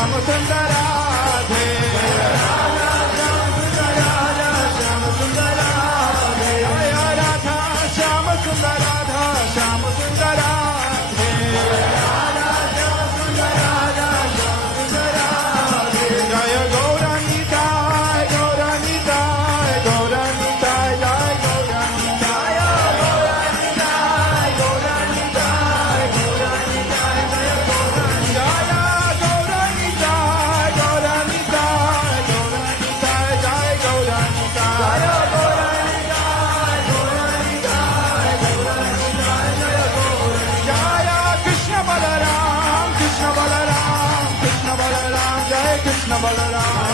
श्याम सुंदर राधे श्याम सुंदर राधे जय राधा श्याम सुंदर राधा श्याम सुंदर राधे जय गौरानिताय गौरानिताय गौरानिताय जय गौरानिताय गौरानिताय गौरानिताय जय गौरानिताय गौरानिताय गौरानिताय जय गौरानिताय जय कृष्ण बलराम कृष्ण बलराम कृष्ण बलराम जय कृष्ण बलराम